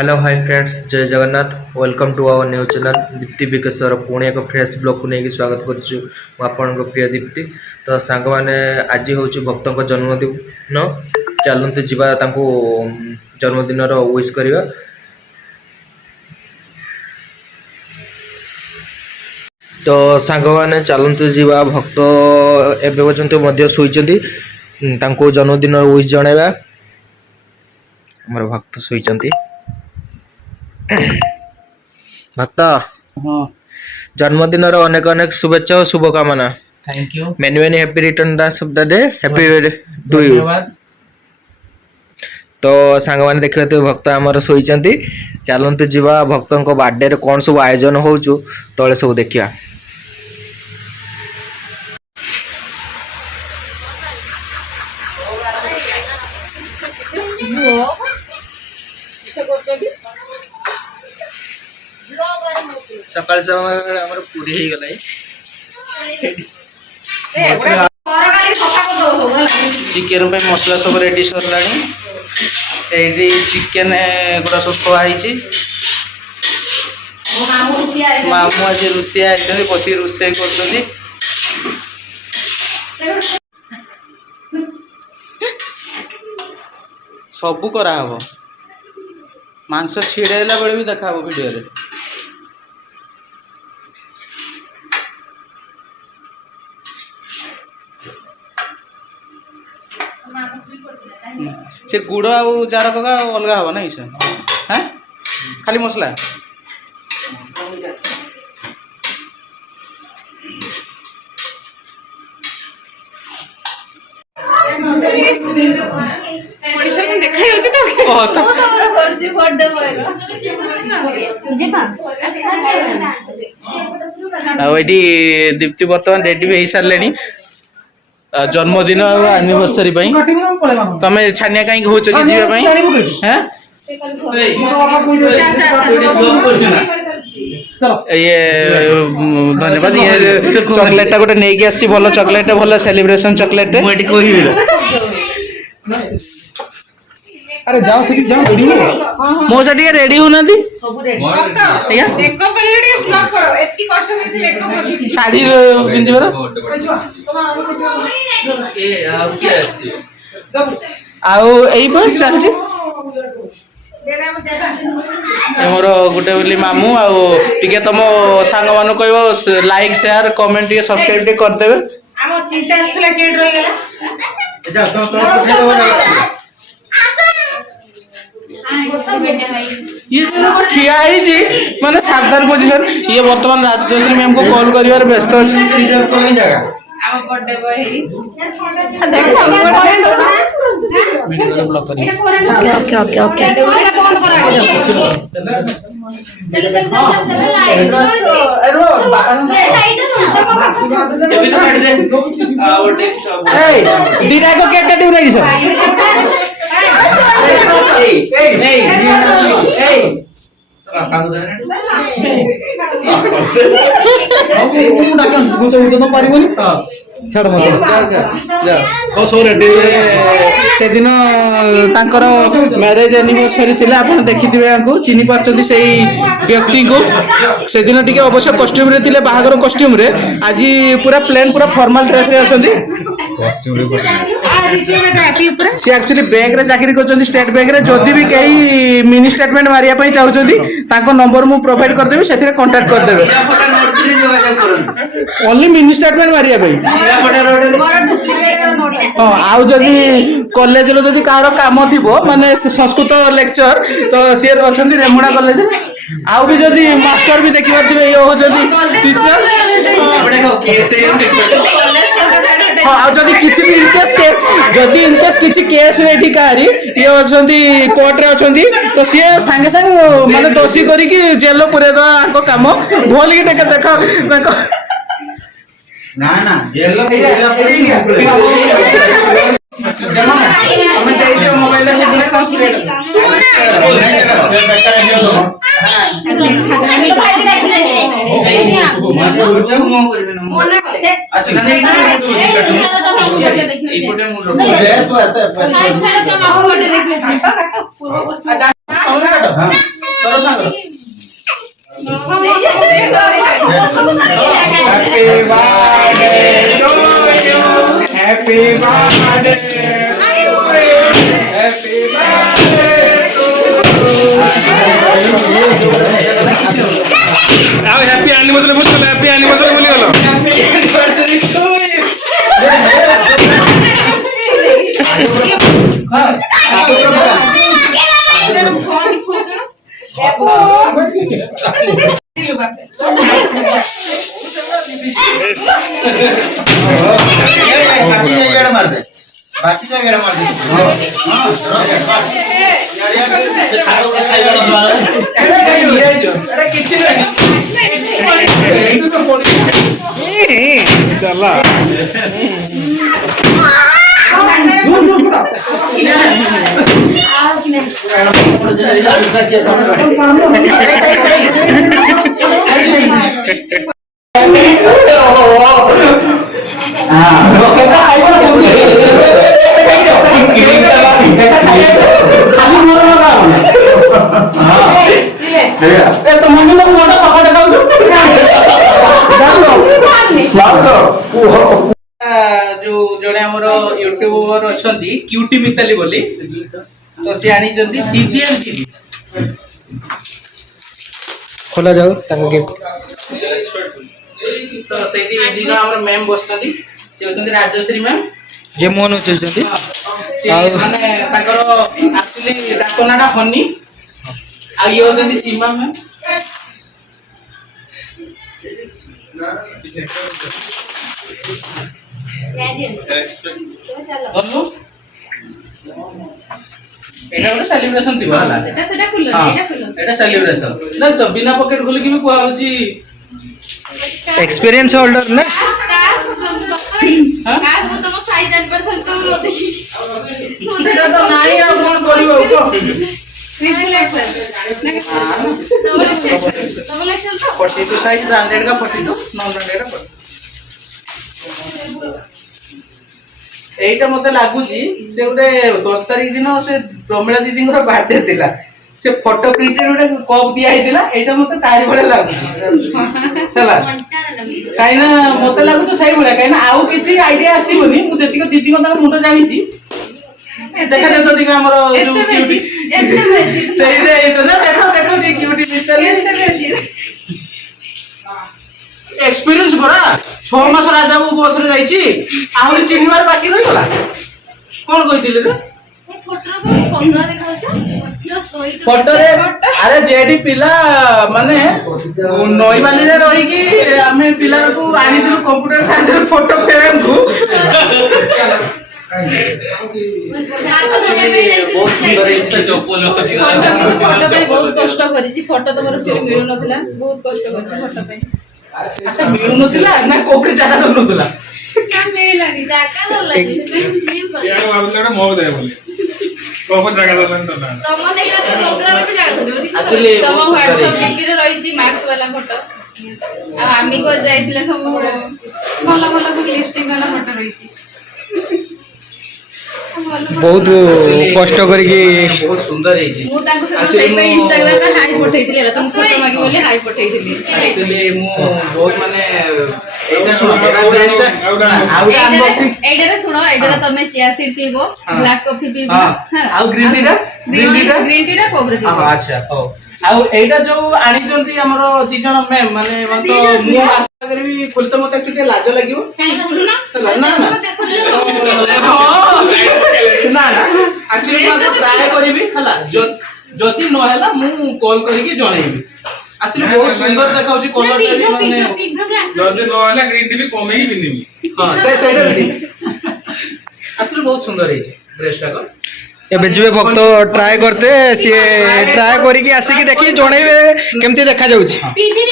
Hello hi friends, जय Jagannath. Welcome to our new channel Dipti Vikeshwar. पुणी एक फ्रेश ब्लॉग को लेकिन स्वागत करुँ प्रिय दीप्ति। तो सांग मैंने आज हूँ भक्त जन्मदिन, चलते जावा जन्मदिन विश करवा। तो सांग मैंने चलते जावा भक्त एवं पर्यंत शोचती जन्मदिन विश जनवा। आम भक्त शोचती भक्त हाँ जन्मदिन अनेक अनेक शुभेच्छा और शुभकामना। Thank you many many happy return of the day, happy to you. धन्यवाद। तो सांग मैंने देखिए भक्त आमर शोचती, चलते जावा भक्त बर्थडे कौन सब आयोजन हो तले सब देखिया। सकाल समय पूरी हो गला चिकेन पे मसला सब रेडी सरला। चिकेन गुड़ा सब थोड़ी मामू आज रोषिया बस रोषे कर सबू कराव। मांस छिड़ेला बेले भी देखा वीडियो रे। से गुड़ आउ जार पका अलग हम ना से हाँ खाली मसला दीप्ति बर्तमान रेडी हो सारे जन्मदिन एनिवर्सरी तमें छानिया कहीं हो ये धन्यवाद। ये चॉकलेट गोटे नहीं आसी भल चॉकलेट भल सेलिब्रेशन चॉकलेट अरे जाओ सीधी जाओ रेडी हो मो से टिके रेडी होना साड़ी पिंधिबार चलती मोर गोटे बोली मामू आगे तुम सांग मान कह लाइक शेयर कमेंट सब्सक्राइब करदेवे। ये ठिया माने सावधान पोजिशन। ये बर्तमान राजश्री मैम को कॉल कर व्यस्त अच्छे। दीटा को केक काटी नहीं से दिन मैरेज एनिवर्सरी थी आप देखिए चिन्ह पार्टी से व्यक्ति को से दिन टी अवश्य कस्ट्यूम रे थिले बाहागर कस्ट्यूम रे आज पूरा प्लेन पूरा फॉर्मल ड्रेस रे आछंती। सी एक्चुअली बैंक रे चाकरी करछंती स्टेट बैंक रे। जदि भी कहीं मिनी स्टेटमेंट मारिया पई चाहुछंती ताको नंबर मु प्रोवाइड कर देबी सेथिरे कांटेक्ट कर देबे। ओनली मिनी स्टेटमेंट मारिया पई हां आउ जदि कॉलेज लो जदि कार काम थिबो माने संस्कृत लेक्चर तो सियर अछंती रेमुडा कॉलेज रे। आउ भी जदि मास्टर भी देखिबार थिबे ये हो जदि टीचर हाँ आ जदि किछि भी इनकेस के जदि इनकेस किछि केस रेडी कारी ये अछंती कोर्ट रे अछंती तो सी संगे संग माने दोषी करी कि जेल पुरे दो आको काम भोल कि देखा ना ना जेल मोबाइल से पूर्व Happy birthday to you. Happy birthday to you. Happy birthday to you. ଆଉ ହ୍ୟାପି ଆନିଭର୍ସରୀ ବୁଲିଗଲ ହ୍ୟାପି ଆନିଭର୍ସରୀ ବୁଲିଗଲ Happy anniversary to you. बाकी जगह मार दे बाकी जगह मार दे ଚାଲା जो जड़े हमर यूट्यूबर अछंती क्यूटी मिताली बोली तो से आनी जंती दीदी एंड दीदी खोला जाओ तांको गिफ्ट तो सेठी दीदी का हमर मैम बसचंती से होचंती राजश्री मैम जे मोहन होचंती से माने ताकर एक्चुअली डाकोनाडा हनी आ ये होचंती सीमा मैम बोलू एटा ଗୋଟେ सेलिब्रेशन दिबा हला सेटा खुलो एटा खुलो एटा सेलिब्रेशन ना तो बिना पॉकेट खोल के भी कोआ होची एक्सपीरियंस होल्डर ना कार को तुम साइज जान पर तुम रो देखी सेटा तो नाही आ कोन करियो को ट्रिपल एक्सेल डबल एक्सेल तो 42 साइज ब्रांडेड का 42 नॉन ब्रांडेड का 42 एटा मते लागुची से उडे 10 तारिख दिन से प्रमिला दीदी को बर्थडे थिला से फोटो प्रिंटेड उडे कप दिया हितिला एटा मते तारी भले लागुची हला काइना मते लागुची सही भले काइना आउ किछि आईडिया आसीबनी मु जतिको दीदी को तार मुंडो जानिची देखा दे तो दिगा हमर जो क्यूटी सही रे तो ना देखो देखो ये क्यूटी मिताली एक्सपीरियंस करा 6 मास राजा को बस रे जाईची आहुरी चिन्हिबार बाकी रही गला कोन कहितिले रे फोटो को 15 देखाउछ फोटो रे अरे जेडी पिला माने नईबाली रे रही की हमें पिला को आनी दिलु कंप्यूटर साइंस रे फोटो फ्रेम को बहुत सुंदर है चप्पल फोटो पे बहुत कष्ट करिछि फोटो तो मोर एक्चुअली मिलु नथिला बहुत कष्ट करछि फोटो पे अच्छा मिलु नथिला ना कोपरे जागा दउ नथिला का मिलला नि जाका न लागि स्लिम ସିଆଡେ ଭାବିଲେ ମୋ ଦେହ ବୋଲି କୋପ ଜାଗା ଦେଲାନି ତ ନା ତମ ଦେଖା ପ୍ରୋଗ୍ରାମ ରେ ଯାଉଥିଲୁ Actually, ତମ ବହୁତ ସୁନ୍ଦର WhatsApp ହେଇଛି। ଡିପି ରେ ରହିଛି ମାର୍କ୍ସ वाला फोटो आ आमी को जाइथिले सब भला भला सब लिस्टिंग वाला फोटो रहिछि बहुत कष्ट करके बहुत सुंदर है जी मु ताको से Actually, सेई पे इंस्टाग्राम रे हाई पठेइथिले तुम फोटो मागी बोली हाई पठेइथिले एक्चुअली मु बहुत माने एटा सुनो एटा ड्रेसटा आउटा अनबॉक्सिंग एइडा रे सुनो एइडा रे तमे चिया सीड पीबो ब्लैक कॉफी पीबो हां आउ ग्रीन टी रा ग्रीन टी रा कोबरे हां पीबो अच्छा हो आउ एटा जो आनी जंती हमरो दी जण मैम माने मन तो मु आकर भी खोल तो मते एक्चुअली लाज लागिवो काई बोलु ना ना ना ना ना एक्चुअली मैं ट्राई करबी हला जति न हैला मु कॉल करिके जणैबी एक्चुअली बहुत सुंदर देखाउची कलर माने ଯଦି ନ ହେଲା ଗ୍ରୀନ୍ ଟି ବି କମେଇ ପିନ୍ଧିବି हां से साइड रे एक्चुअली बहुत सुंदर है ड्रेसटा को ଏବେ ଯିବେ ଭକ୍ତ ଟ୍ରାଏ करते सी ट्राए करिके आसिकी देखि जणैबे केमती देखा जाउची पीधी